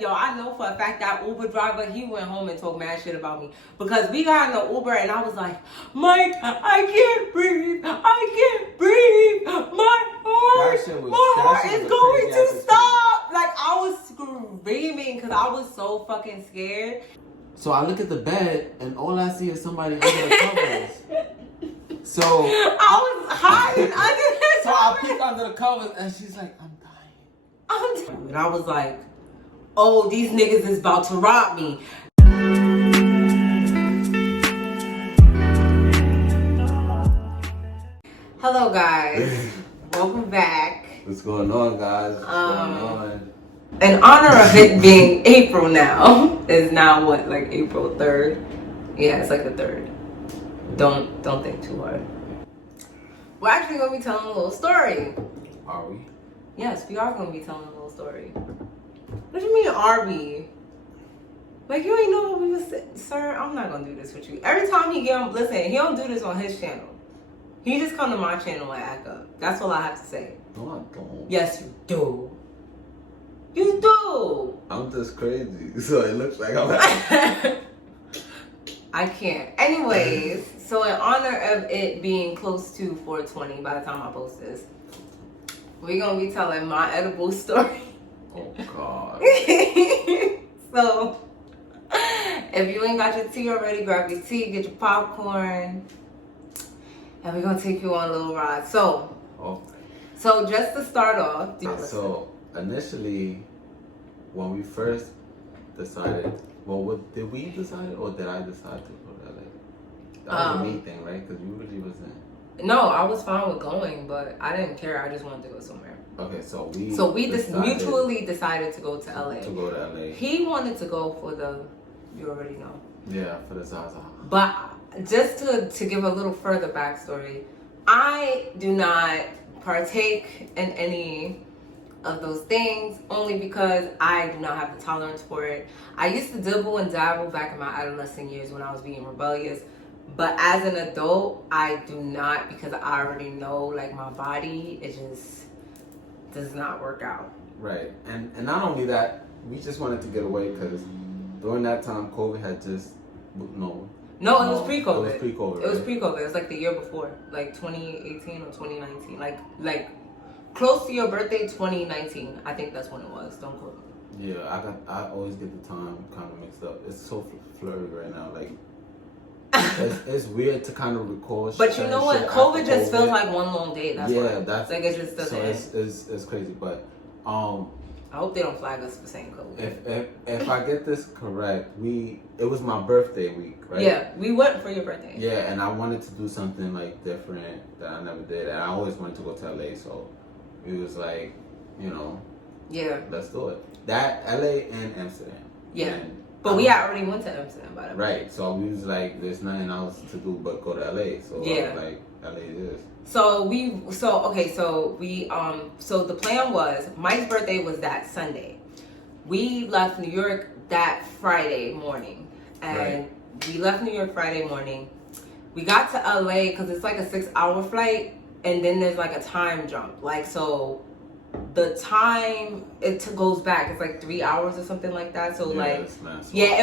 Yo, I know for a fact that Uber driver, he went home and told mad shit about me. Because we got in the Uber and I was like, Mike, I can't breathe. I can't breathe. My heart is going to stop. Like, I was screaming because I was so fucking scared. So I look at the bed and all I see is somebody under the covers. So I was hiding under the covers. So I peek under the covers and she's like, I'm dying. And I was like, oh, these niggas is about to rob me. Hello, guys. Welcome back. What's going on, guys? What's going on? In honor of it being April now, is now what, like April 3rd? Yeah, it's like the 3rd. Don't think too hard. We're actually gonna be telling a little story. Are we? Yes, we are gonna be telling a little story. What do you mean, are we? Like, you ain't know what we was saying. Sir, I'm not gonna do this with you. Every time he get on, listen, he don't do this on his channel. He just come to my channel and act up. That's all I have to say. No, I don't. Yes, you do. You do. I'm just crazy, so it looks like I'm I can't. Anyways, so in honor of it being close to 420 by the time I post this, we're gonna be telling my edible story. Oh God. So, if you ain't got your tea already, grab your tea, get your popcorn, and we're gonna take you on a little ride. So just to start off, so initially, when we first decided, did we decide or did I decide to go to LA? That was a me thing, right? Because you really wasn't. No, I was fine with going, but I didn't care. I just wanted to go somewhere. Okay, so we mutually decided to go to LA. To go to LA. He wanted to go for you already know. Yeah, for the Zaza. But just to give a little further backstory, I do not partake in any of those things only because I do not have the tolerance for it. I used to dibble and dabble back in my adolescent years when I was being rebellious. But as an adult, I do not, because I already know, like, my body, it just does not work out. Right. And not only that, we just wanted to get away because during that time, COVID had just, No, it was pre-COVID. It was pre-COVID. It was pre-COVID. It was like the year before, like 2018 or 2019. Like close to your birthday, 2019. I think that's when it was. Don't quote me. Yeah, I always get the time kind of mixed up. It's so flurry right now. Like, it's weird to kind of recall. But you know what? COVID just feels like one long day. That's why. That's like it just doesn't. So it's crazy. But I hope they don't flag us for saying COVID. If I get this correct, it was my birthday week, right? Yeah, we went for your birthday. Yeah, and I wanted to do something like different that I never did, and I always wanted to go to LA. So it was like, yeah, let's do it. That LA and Amsterdam. Yeah. But we had already went to Amsterdam, by the way. Right, so we was like, there's nothing else to do but go to LA. So yeah, I was like, LA it is. So the plan was Mike's birthday was that Sunday. We left New York that Friday morning, and we left New York Friday morning. We got to LA because it's like a 6-hour flight, and then there's like a time jump. Like, so the time it goes back, it's like 3 hours or something like that. So it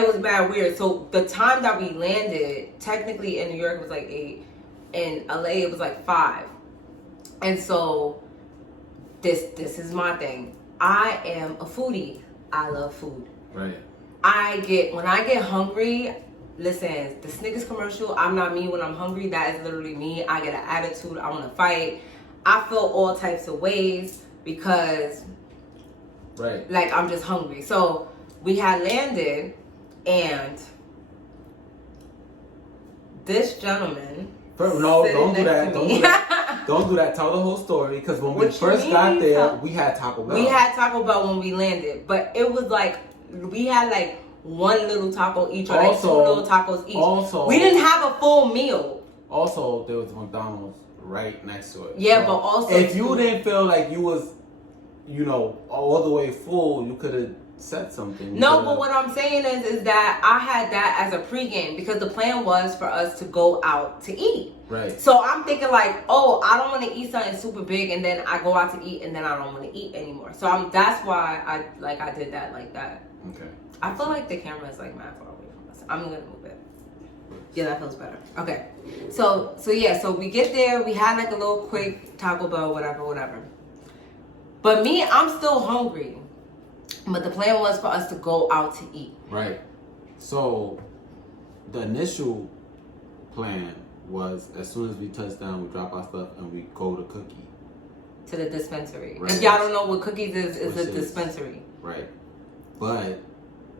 was mad weird. So the time that we landed, technically in New York it was like 8, in LA it was like 5. And so this is my thing. I am a foodie. I love food. Right. When I get hungry, listen, the Snickers commercial, I'm not me when I'm hungry. That is literally me. I get an attitude. I want to fight. I feel all types of ways because like I'm just hungry. So we had landed, and this gentleman don't do that. Don't do that. Tell the whole story, because when we first got there, we had Taco Bell. We had Taco Bell when we landed, but it was like we had like one little taco each, or like 2 little tacos each. Also, we didn't have a full meal. Also, there was McDonald's right next to it. Yeah, so but also if you didn't feel like you was, all the way full, you could have said something. No, but what I'm saying is that I had that as a pregame because the plan was for us to go out to eat. Right. So I'm thinking like, oh, I don't want to eat something super big, and then I go out to eat, and then I don't want to eat anymore. So that's why I did that like that. Okay. I feel like the camera is like mad far away from us. I'm gonna move it. Yeah, that feels better. Okay. So we get there. We had like a little quick Taco Bell, whatever. But me, I'm still hungry. But the plan was for us to go out to eat. Right. So the initial plan was as soon as we touch down, we drop our stuff and we go to Cookie. To the dispensary. Right. If y'all don't know what Cookies is a dispensary. Right. But,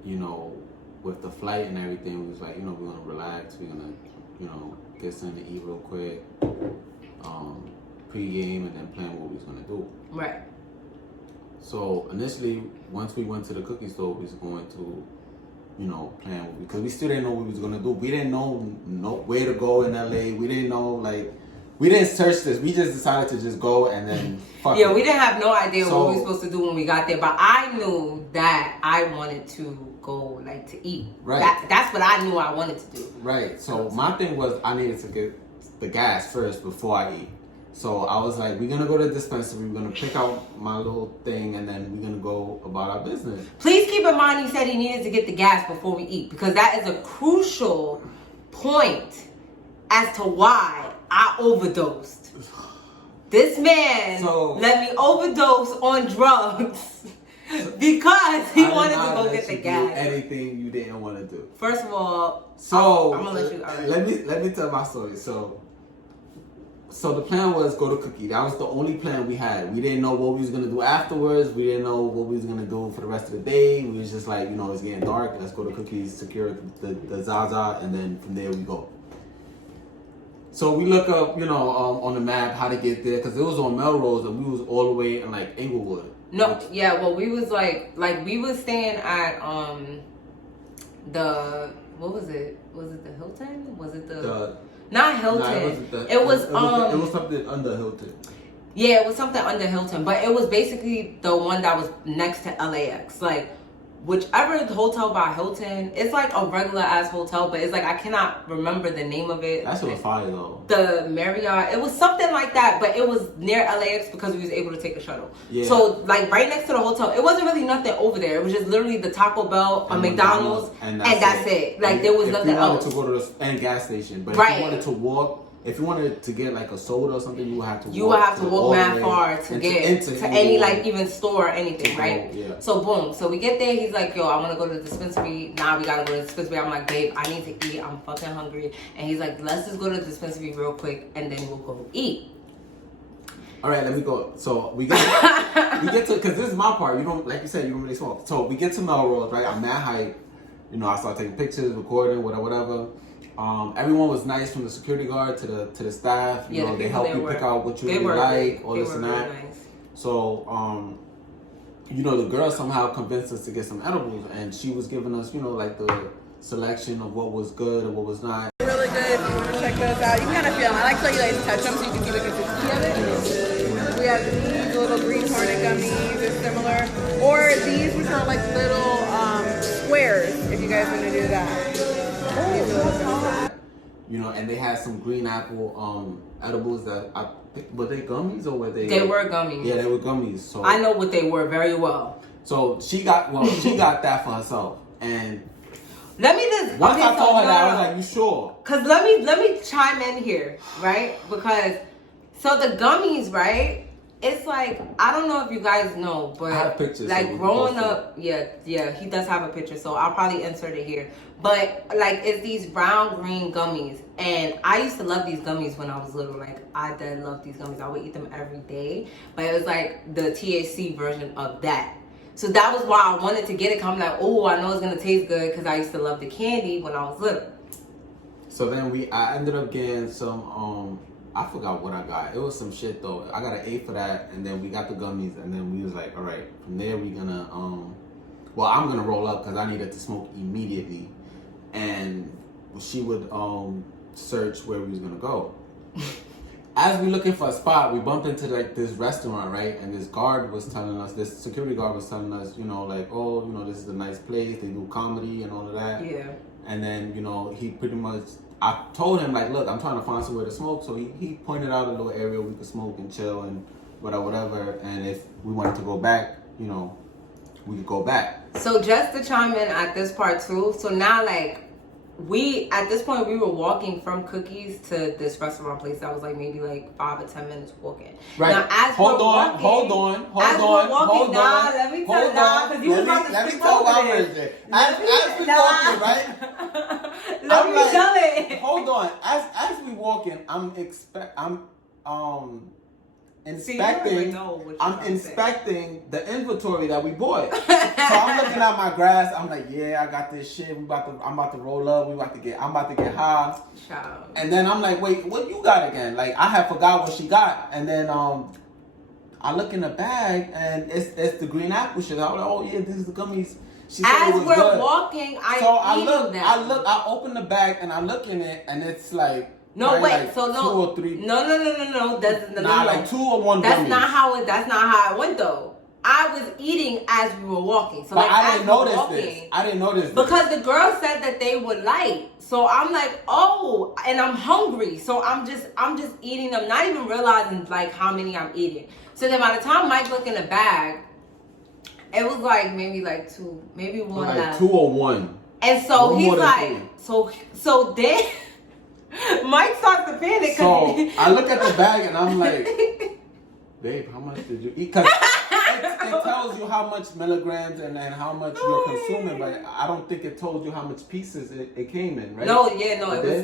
you know, with the flight and everything, we was like, you know, we're going to relax. We're going to, you know, get something to eat real quick. Pre-game and then plan what we was going to do. Right. So initially, once we went to the cookie store, we was going to, you know, plan because we still didn't know what we was going to do. We didn't know where to go in LA. We didn't know, like, we didn't search this. We just decided to just go and then fuck it. We didn't have no idea what we were supposed to do when we got there. But I knew that I wanted to go, like, to eat. Right. That's what I knew I wanted to do. Right. So my thing was I needed to get the gas first before I eat. So I was like, we're going to go to the dispensary. We're going to pick out my little thing and then we're going to go about our business. Please keep in mind he said he needed to get the gas before we eat. Because that is a crucial point as to why I overdosed. This man let me overdose on drugs because he wanted to go get the gas. Anything you didn't want to do. First of all, so I'm gonna let you. Right. Let me tell my story. So the plan was go to Cookie. That was the only plan we had. We didn't know what we was gonna do afterwards. We didn't know what we was gonna do for the rest of the day. We was just like, you know, it's getting dark. Let's go to Cookie's, secure the Zaza, and then from there we go. So we look up, you know, on the map how to get there because it was on Melrose and we was all the way in like Inglewood. No, yeah, well we was like we was staying at the what was it? Was it the Hilton? Was it the not Hilton? Nah, it was something under Hilton. Yeah, it was something under Hilton, but it was basically the one that was next to LAX, like. Whichever hotel by Hilton, it's like a regular ass hotel, but it's like I cannot remember the name of it. That's a fire though. The Marriott, it was something like that, but it was near LAX because we was able to take a shuttle. Yeah. So like right next to the hotel, it wasn't really nothing over there. It was just literally the Taco Bell, a McDonald's, and that's it. Like there was nothing else. If you wanted to go to the gas station, but if you wanted to walk. If you wanted to get like a soda or something, you would have to walk mad far to get to any like even store or anything, right? Yeah. So boom. So we get there. He's like, yo, I want to go to the dispensary. Nah, we gotta go to the dispensary. I'm like, babe, I need to eat. I'm fucking hungry. And he's like, let's just go to the dispensary real quick and then we'll go eat. All right, let me go. So we get to because this is my part. You don't like you said you don't really smoke. So we get to Melrose, right? I'm mad hype. You know, I start taking pictures, recording, whatever. Everyone was nice from the security guard to the staff. You know, they help you pick out what you really like, all this and that. Nice. So, you know, the girl somehow convinced us to get some edibles, and she was giving us, you know, like the selection of what was good and what was not. Really good. If you want to check those out, you can kind of feel them. I like to let you guys touch them so you can see the consistency of it. We have these little green hornet gummies. They're similar. Or these, which are like little squares, if you guys want to do that. You know, and they had some green apple edibles that were they gummies or were they? They were gummies. Yeah, they were gummies. So I know what they were very well. So she got that for herself, and let me just once I told her that, I was like, "You sure?" Cause let me chime in here, right? Because so the gummies, right? It's like, I don't know if you guys know, but I have pictures, like so growing up, yeah, he does have a picture, so I'll probably insert it here. But like, it's these brown green gummies, and I used to love these gummies when I was little. Like, I did love these gummies. I would eat them every day, but it was like the THC version of that. So that was why I wanted to get it. Cause I'm like, oh, I know it's gonna taste good because I used to love the candy when I was little. So then I ended up getting some I forgot what I got. It was some shit though. I got an 8 for that, and then we got the gummies, and then we was like, all right, from there we gonna well, I'm gonna roll up because I needed to smoke immediately, and she would search where we was gonna go. As we looking for a spot, we bumped into like this restaurant, right? And this guard was telling us, this security guard was telling us, you know, like, oh, you know, this is a nice place. They do comedy and all of that. Yeah. And then, you know, he pretty much. I told him, like, look, I'm trying to find somewhere to smoke. So he pointed out a little area we could smoke and chill and whatever. And if we wanted to go back, you know, we could go back. So just to chime in at this part too. So now like at this point we were walking from Cookies to this restaurant place that was like maybe like 5 or 10 minutes walking. Right. Now as hold we're on, walking, hold on, hold as on, we're walking, hold nah, on. let me tell hold nah, on. because you was about to let me skip tell over my this. version. As we Nah. walking, right? Let me like, tell it. Hold on. As we walking, I'm inspecting. I'm inspecting the inventory that we bought. So I'm looking at my grass. I'm like, yeah, I got this shit. I'm about to roll up. I'm about to get high. Child. And then I'm like, wait, what you got again? Like I had forgot what she got. And then I look in the bag and it's the green apple shit. I was like, oh yeah, this is the gummies. She said as it was we're good. walking, I open the bag and I look in it and it's like. No, wait. Like so no, 2 or 3. No. That's not like 2 or 1. That's gummies. not how it. That's not how it went though. I was eating as we were walking. So but like I didn't notice this. I didn't notice this because the girl said that they were light. So I'm like, oh, and I'm hungry. So I'm just eating them, not even realizing like how many I'm eating. So then by the time Mike looked in the bag, it was like maybe like 2, maybe 1 like left. 2 or 1. And so no he's like, so then Mike starts to panic. So I look at the bag and I'm like, babe, how much did you eat? Because it tells you how much milligrams and how much you're consuming, but I don't think it told you how much pieces it came in, right? No, it did.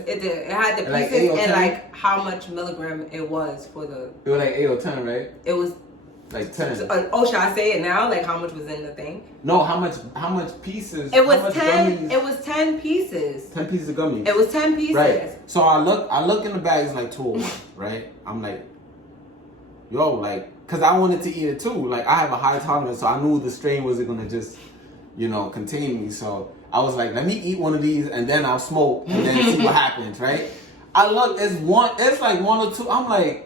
It had the pieces like 8 or 10? and like how much milligram it was for the. It was like 8 or 10, right? It was like 10. Oh, should I say it now? Like how much was in the thing? No, how much pieces? It was 10. Gummies? It was 10 pieces. 10 pieces of gummies. It was 10 pieces. Right. So I look in the bag. It's like 2 or 1, right? I'm like, yo, like, cause I wanted to eat it too. Like I have a high tolerance, so I knew the strain wasn't gonna just, contain me. So I was like, let me eat one of these and then I'll smoke and then see what happens, right? I look, it's like 1 or 2. I'm like,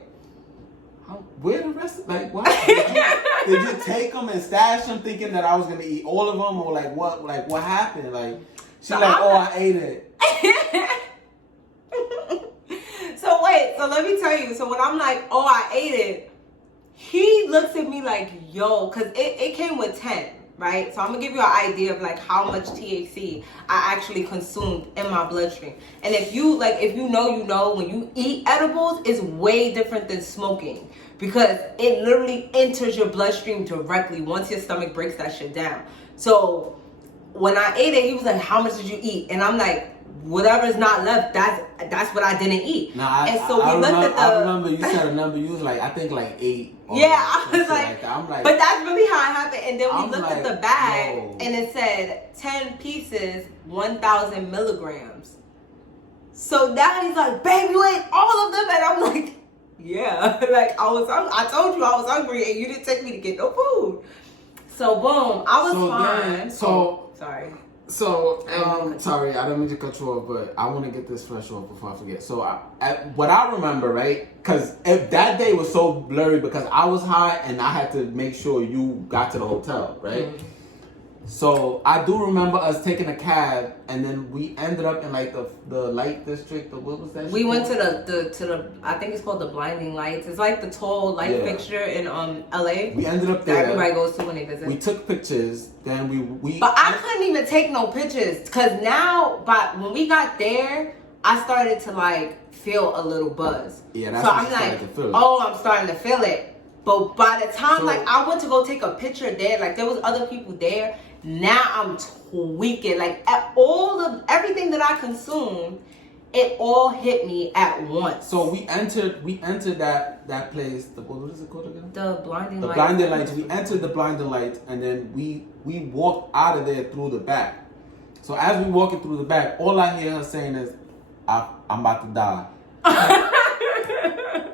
where the rest? Like what? Did you take them and stash them, thinking that I was gonna eat all of them, or like what? Like what happened? Like she's like, I ate it. So wait, so let me tell you. So when I'm like, oh, I ate it, he looks at me like, yo, because it came with 10, right? So I'm gonna give you an idea of like how much THC I actually consumed in my bloodstream. And if you know, when you eat edibles, it's way different than smoking. Because it literally enters your bloodstream directly once your stomach breaks that shit down. So when I ate it, he was like, how much did you eat? And I'm like, whatever's not left, that's what I didn't eat. I remember you said a number. You was like, I think like 8. Yeah, I was like, I'm like, but that's really how it happened. And then we looked like, at the bag no. and it said 10 pieces, 1,000 milligrams. So now he's like, babe, you ate all of them. And I'm like, yeah, like I told you I was hungry and you didn't take me to get no food. So boom, I was fine. Sorry. So sorry, I don't mean to cut you off, but I want to get this fresh off before I forget. So what I remember, right? Because that day was so blurry because I was high and I had to make sure you got to the hotel, right? Mm-hmm. So I do remember us taking a cab, and then we ended up in like the light district. What was that? We went to the I think it's called the Blinding Lights. It's like the tall light fixture in LA. We ended up there. That everybody goes to when they visit. We took pictures. Then we. But I couldn't even take no pictures because now, but when we got there, I started to like feel a little buzz. Yeah, that's so what I'm like, to feel. Oh, I'm starting to feel it. But by the time like I went to go take a picture there, like there was other people there. Now I'm tweaking. Like everything that I consumed, it all hit me at once. So we entered that place. What is it called again? The Blinding Lights. The Blinding Lights. We entered the Blinding Lights, and then we walked out of there through the back. So as we walking through the back, all I hear her saying is, "I'm about to die."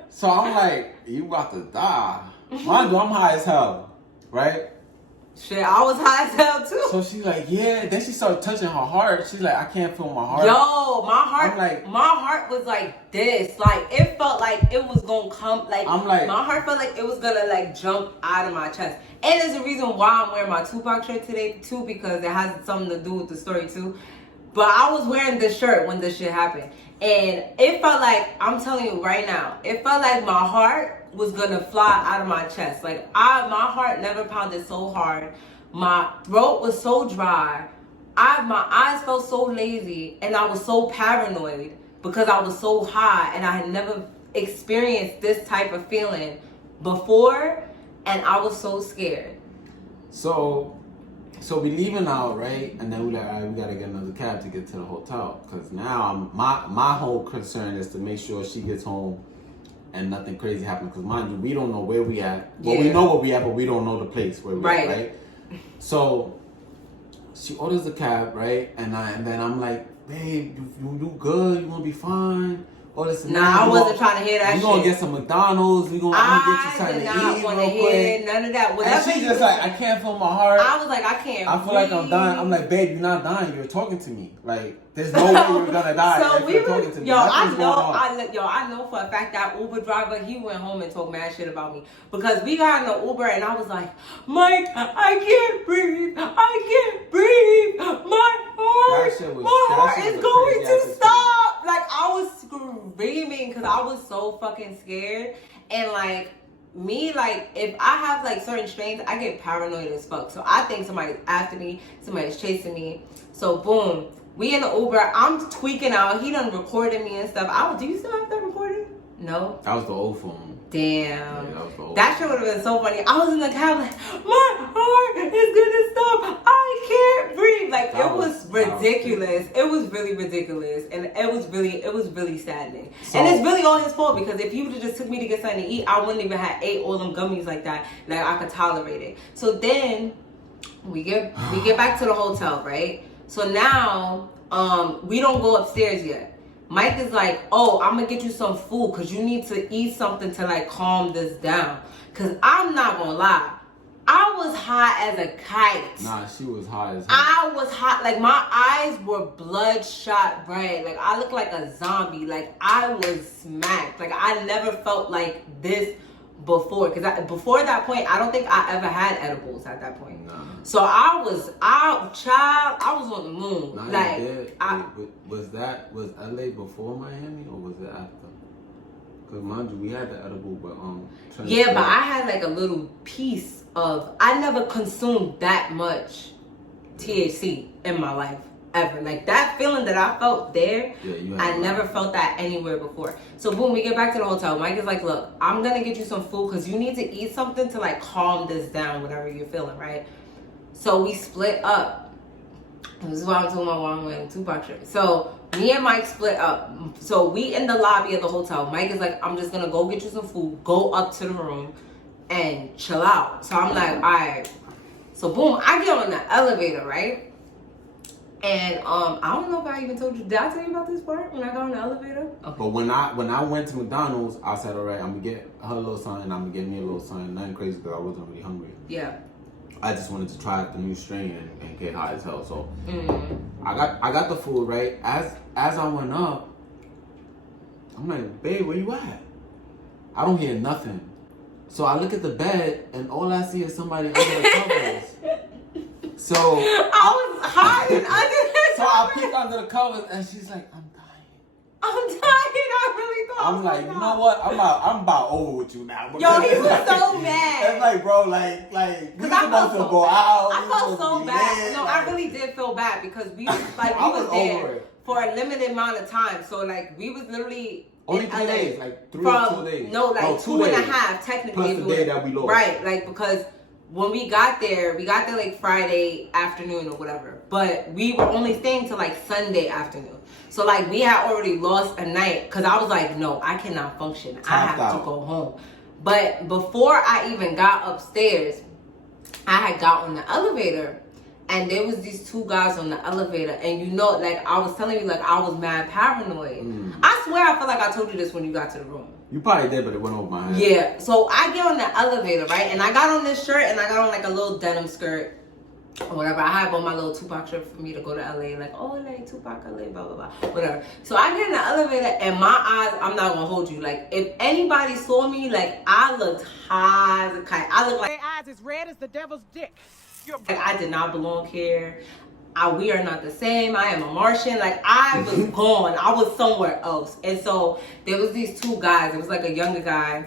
So I'm like, "You about to die?" Mind you, I'm high as hell, right? Shit, I was high as hell too. So she's like, yeah. Then she started touching her heart. She's like, I can't feel my heart. Yo, my heart was like this. Like it felt like it was gonna come. Like I'm like, my heart felt like it was gonna like jump out of my chest. And there's a reason why I'm wearing my Tupac shirt today too, because it has something to do with the story too. But I was wearing this shirt when this shit happened, and it felt like, I'm telling you right now, it felt like my heart was gonna fly out of my chest. Like my heart never pounded so hard. My throat was so dry. My eyes felt so lazy, and I was so paranoid because I was so high, and I had never experienced this type of feeling before, and I was so scared. So we leaving out, right? And then we like, all right, we gotta get another cab to get to the hotel. Cause now my whole concern is to make sure she gets home and nothing crazy happens. Cause mind you, we don't know where we at. Well, we know where we at, but we don't know the place where we at, right? So she orders the cab, right? And then I'm like, babe, you good? You gonna be fine? All this and nah, I wasn't trying to hear that shit. We gonna get some McDonald's. I'm gonna get you something to eat real quick. None of that. And she's just like, I can't feel my heart. I was like, I can't. I feel like I'm dying. I'm like, babe, you're not dying. You're talking to me. Like, there's no way you're gonna die if you're talking to me. I know for a fact that Uber driver, he went home and talked mad shit about me because we got in the Uber and I was like, Mike, I can't breathe. I can't breathe. My heart is going to stop. Like, I was screaming because I was so fucking scared. And like me, like if I have like certain strains, I get paranoid as fuck. So I think somebody's after me, somebody's chasing me. So boom, we in the Uber. I'm tweaking out. He done recorded me and stuff. Do you still have that recording? No. That was the old phone. Damn. Yeah, that shit would have been so funny. I was in the cab like, my heart is gonna stop. I can't breathe. Like it was ridiculous. It was really ridiculous, and it was really saddening. So, and it's really all his fault because if he would have just took me to get something to eat, I wouldn't even have ate all them gummies like that. Like I could tolerate it. So then we get back to the hotel, right? So now we don't go upstairs yet. Mike is like, oh, I'm gonna get you some food because you need to eat something to like calm this down. Because I'm not gonna lie, I was high as a kite. Nah, she was high as hell. I was hot. Like my eyes were bloodshot red. Like I looked like a zombie. Like I was smacked. Like I never felt like this before. Because before that point, I don't think I ever had edibles at that point. Nah. So I was on the moon. Nah, like was LA before Miami or was it after? Because mind you, we had the edible, but yeah, but I had like a little piece of. I never consumed that much THC in my life ever. Like that feeling that I felt there, I never felt that anywhere before. So boom, we get back to the hotel. Mike is like, look, I'm gonna get you some food because you need to eat something to like calm this down, whatever you're feeling, right? So we split up. This is why I'm talking about why I'm wearing Tupac shirt. So me and Mike split up. So we in the lobby of the hotel. Mike is like, I'm just gonna go get you some food, go up to the room and chill out. So I'm like, all right. So boom, I get on the elevator, right? And I don't know if I even told you. Did I tell you about this part when I got on the elevator? Okay. But when I went to McDonald's, I said, all right, I'm gonna get her a little something, I'm gonna get me a little something. Nothing crazy because I wasn't really hungry. Yeah. I just wanted to try out the new strain and get high as hell. So I got the food, right? As I went up, I'm like, babe, where you at? I don't hear nothing. So I look at the bed and all I see is somebody under the covers. So I was hiding under the covers. So I peek under the covers and she's like, I'm dying. I really thought. I'm like, you know what? I'm about over with you now. Yo, he was so mad. It's like, bro, like we supposed to go out. I felt so bad. No, I really did feel bad because we was there for a limited amount of time. So like we was literally only 3 days, like 3 or 2 days. No, like 2 and a half technically. Plus the day that we lost. Right, like because when we got there like Friday afternoon or whatever. But we were only staying till like Sunday afternoon. So like we had already lost a night because I was like, no, I cannot function. I have to go home. But before I even got upstairs, I had got on the elevator and there was these 2 guys on the elevator. And you know, like I was telling you, like I was mad paranoid. I swear I feel like I told you this when you got to the room. You probably did, but it went over my head. Yeah. So I get on the elevator, right? And I got on this shirt and I got on like a little denim skirt. Or whatever. I have on my little Tupac shirt for me to go to LA. Like, oh, LA, Tupac, LA, blah, blah, blah. Whatever. So I get in the elevator and my eyes, I'm not going to hold you. Like, if anybody saw me, like, I looked high as a kite. I looked like... Their eyes as red as the devil's dick. Like, I did not belong here. We are not the same. I am a Martian. Like, I was gone. I was somewhere else. And so there was these 2 guys. It was like a younger guy.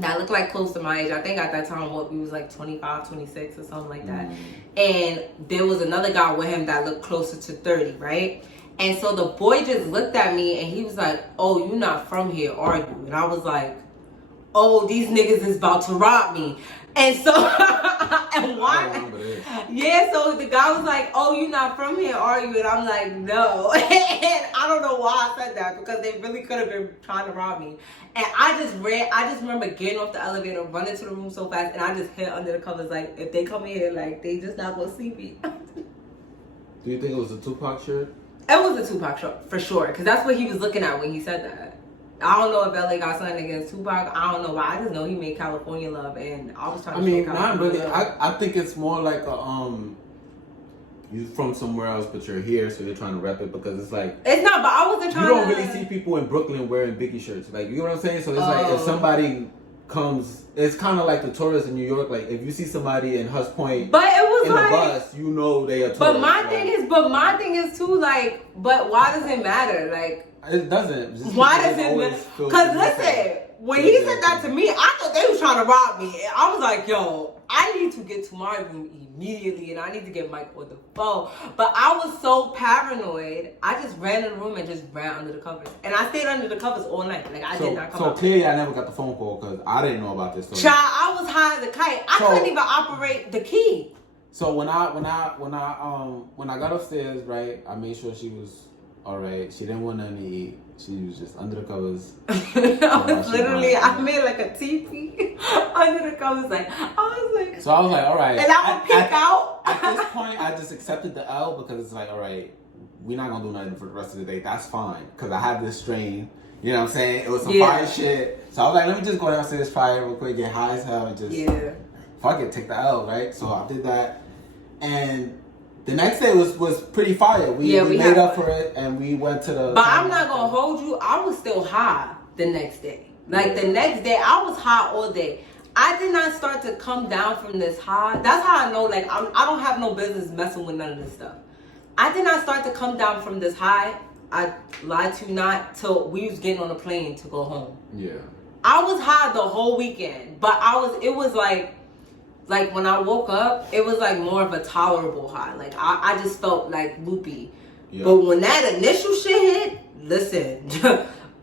that looked like close to my age. I think at that time, we was like 25, 26 or something like that. And there was another guy with him that looked closer to 30, right? And so the boy just looked at me and he was like, oh, you not from here, are you? And I was like, oh, these niggas is about to rob me. And so, and why? Yeah, so the guy was like, oh, you not from here, are you? And I'm like, no. And I don't know why I said that, because they really could have been trying to rob me. And I just remember getting off the elevator, running to the room so fast, and I just hid under the covers, like, if they come in here, like, they just not gonna see me. Do you think it was a Tupac shirt? It was a Tupac shirt, for sure, because that's what he was looking at when he said that. I don't know if LA got something against Tupac. I don't know why. I just know he made California love, and I was trying to. I mean, not really. I think it's more like a you from somewhere else, but you're here, so you're trying to rep it, because it's like it's not. But I wasn't trying. You don't really see people in Brooklyn wearing Biggie shirts, like, you know what I'm saying. So it's like if somebody comes, it's kind of like the tourists in New York. Like if you see somebody in Hus Point, but it was in like, a bus, you know they are tourists. But my thing is too, like, but why does it matter? Like. It doesn't. Why does it matter? Because listen, when he said that to me, I thought they was trying to rob me. And I was like, yo, I need to get to my room immediately, and I need to get Mike on the phone. But I was so paranoid, I just ran in the room and just ran under the covers. And I stayed under the covers all night. Like, I did not come out. So clearly I never got the phone call, because I didn't know about this story. Child, I was high as a kite. I couldn't even operate the key. So when I got upstairs, right, I made sure she was alright. She didn't want nothing to eat. She was just under the covers. I made like a teepee under the covers. Like, I was like. So I was like, alright. And I would peek out. At this point, I just accepted the L, because it's like, alright, we're not gonna do nothing for the rest of the day. That's fine, because I had this strain. You know what I'm saying? It was some fire shit. So I was like, let me just go downstairs, try it real quick, get high as hell, and just fuck it, take the L, right? So I did that, and the next day was pretty fire. We made up for it, and we went to the. But I'm not gonna hold you. I was still high the next day. Like the next day, I was high all day. I did not start to come down from this high. That's how I know. Like I don't have no business messing with none of this stuff. I did not start to come down from this high. I lied to you not till we was getting on a plane to go home. Yeah. I was high the whole weekend, but it was like when I woke up, it was like more of a tolerable high. Like I just felt like loopy. Yeah. But when that initial shit hit, listen,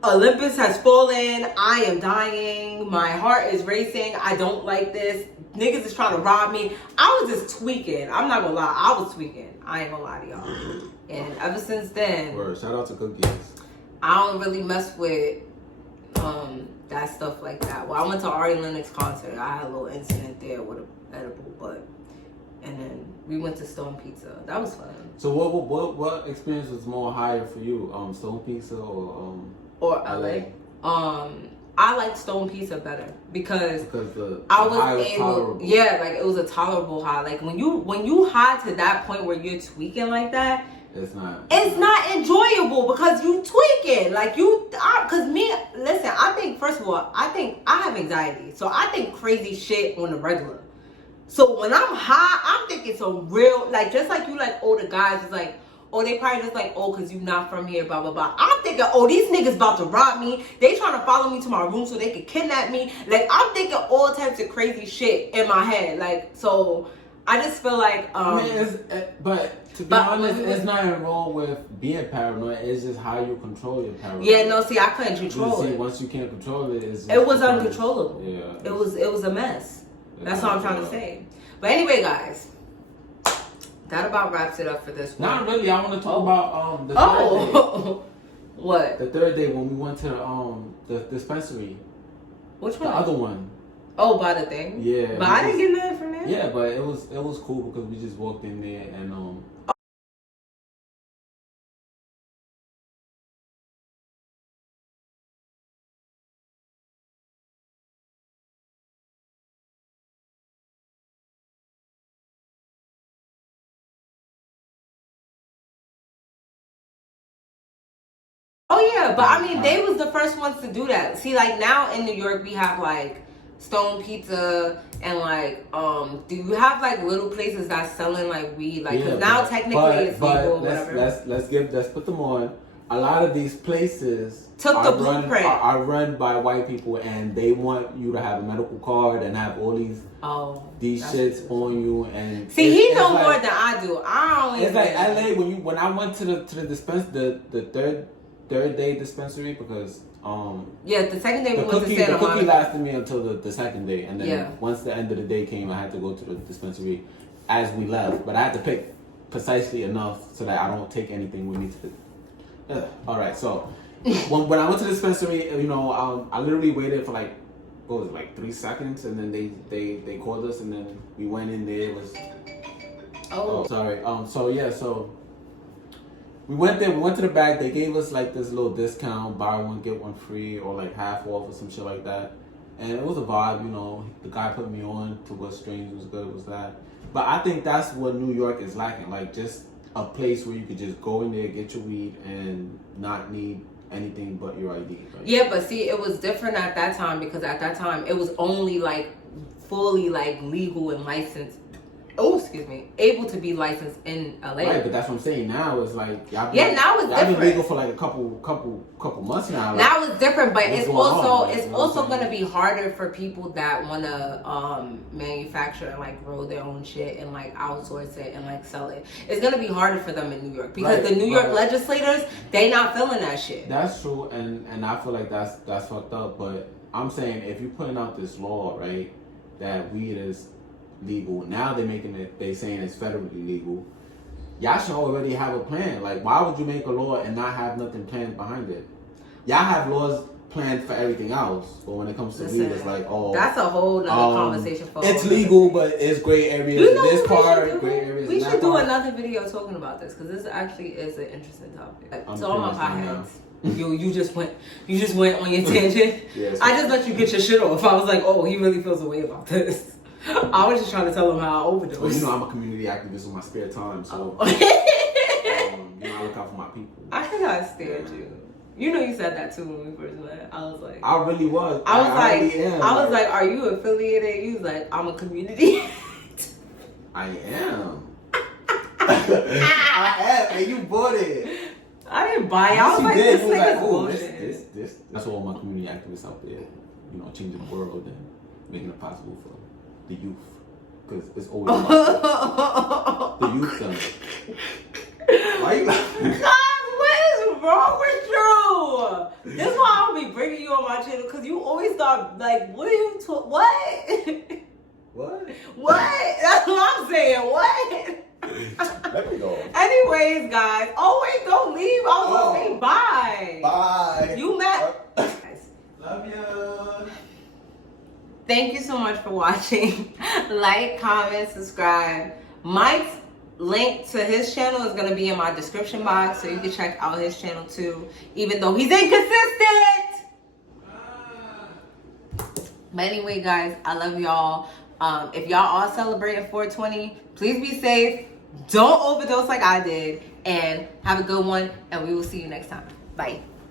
Olympus has fallen. I am dying. My heart is racing. I don't like this. Niggas is trying to rob me. I was just tweaking. I'm not gonna lie. I was tweaking. I ain't gonna lie to y'all. And ever since then, shout out to Cookies. I don't really mess with that stuff like that. Well, I went to Ari Lennox concert. I had a little incident there with an edible, and then we went to Stone Pizza. That was fun. So what experience was more higher for you? Stone Pizza or LA? I liked Stone Pizza better because I was able, tolerable. Yeah, like it was a tolerable high. Like when you high to that point where you're tweaking like that, it's not enjoyable because you tweaking. Like listen, I think first of all, I have anxiety, so I think crazy shit on the regular. So when I'm high, I'm thinking some real, like just like you like older guys, it's like, oh, they probably just like, oh, because you not from here, blah, blah, blah. I'm thinking, oh, these niggas about to rob me. They trying to follow me to my room so they can kidnap me. Like, I'm thinking all types of crazy shit in my head. Like, so I just feel like... but to be honest, it's not wrong with being paranoid. It's just how you control your paranoia. Yeah, no, see, I couldn't control it. Once you can't control it, it was uncontrollable. Yeah. It was a mess. That's all I'm trying to say. But anyway, guys... That about wraps it up for this one. Not really. I want to talk about the third day. What? The third day when we went to the dispensary. Which one? The other one. Oh, by the thing? Yeah. But I didn't get nothing from there. Yeah, but it was cool because we just walked in there and Oh yeah, but I mean, they was the first ones to do that. See, like now in New York, we have like Stone Pizza and like, do you have like little places that's selling like weed? Like, cause now technically it's legal or whatever. Let's put them on. a lot of these places Took the blueprint. are run by white people, and they want you to have a medical card and have all these shits on you. And see, he know like, more than I do. I don't. It's like LA when I went to the third day dispensary because the second day we went to Santa Monica. The cookie lasted me until the second day, and then once the end of the day came, I had to go to the dispensary as we left. But I had to pick precisely enough so that I don't take anything with me to the. All right, so when I went to the dispensary, I literally waited for like 3 seconds, and then they called us, and then we went in there. It was sorry. So we went there. We went to the back. They gave us like this little discount, buy one get one free, or like half off or some shit like that. And it was a vibe, The guy put me on to what strange was good was that. But I think that's what New York is lacking, like just a place where you could just go in there, get your weed, and not need anything but your ID. Right? Yeah, but see, it was different at that time because at that time it was only like fully like legal and licensed. Able to be licensed in LA. Right, but that's what I'm saying. Now it's like now it's different. Been legal for like a couple months now. Like, now it's different, but it's also gonna be harder for people that wanna manufacture and like grow their own shit and like outsource it and like sell it. It's gonna be harder for them in New York because the New York legislators, they not feeling that shit. That's true, and I feel like that's fucked up. But I'm saying if you're putting out this law, right, that weed is legal. Now they saying it's federally legal. Y'all should already have a plan. Like, why would you make a law and not have nothing planned behind it? Y'all have laws planned for everything else, but when it comes to weed, it's like, that's a whole nother conversation for it's legal, but it's gray areas. This part, gray areas. We should do another video talking about this because this actually is an interesting topic. So all my potheads. You just went on your tangent. Yes. I just let you get your shit off. I was like, he really feels a way about this. I was just trying to tell him how I overdosed. Well, I'm a community activist in my spare time, so I look out for my people. I think I stared you. You said that too when we first met. I was like, I really was. I was like, are you affiliated? You was like, I'm a community. I am. I am, and you bought it. I didn't buy it. I was like, this nigga's bullshit. This. That's all my community activists out there, changing the world and making it possible for the youth, because it's always about the youth done. Why you laughing? God, what is wrong with you? This is why I'll be bringing you on my channel, because you always start like, what are you what? What? That's what I'm saying. What? Let me go. Anyways, guys. Oh wait, don't leave. I was gonna say bye. Bye. You met. Love you. Thank you so much for watching. Like, comment, subscribe. Mike's link to his channel is going to be in my description box, so you can check out his channel too, even though he's inconsistent. But anyway, guys, I love y'all. If y'all are celebrating 420, please be safe. Don't overdose like I did. And have a good one. And we will see you next time. Bye.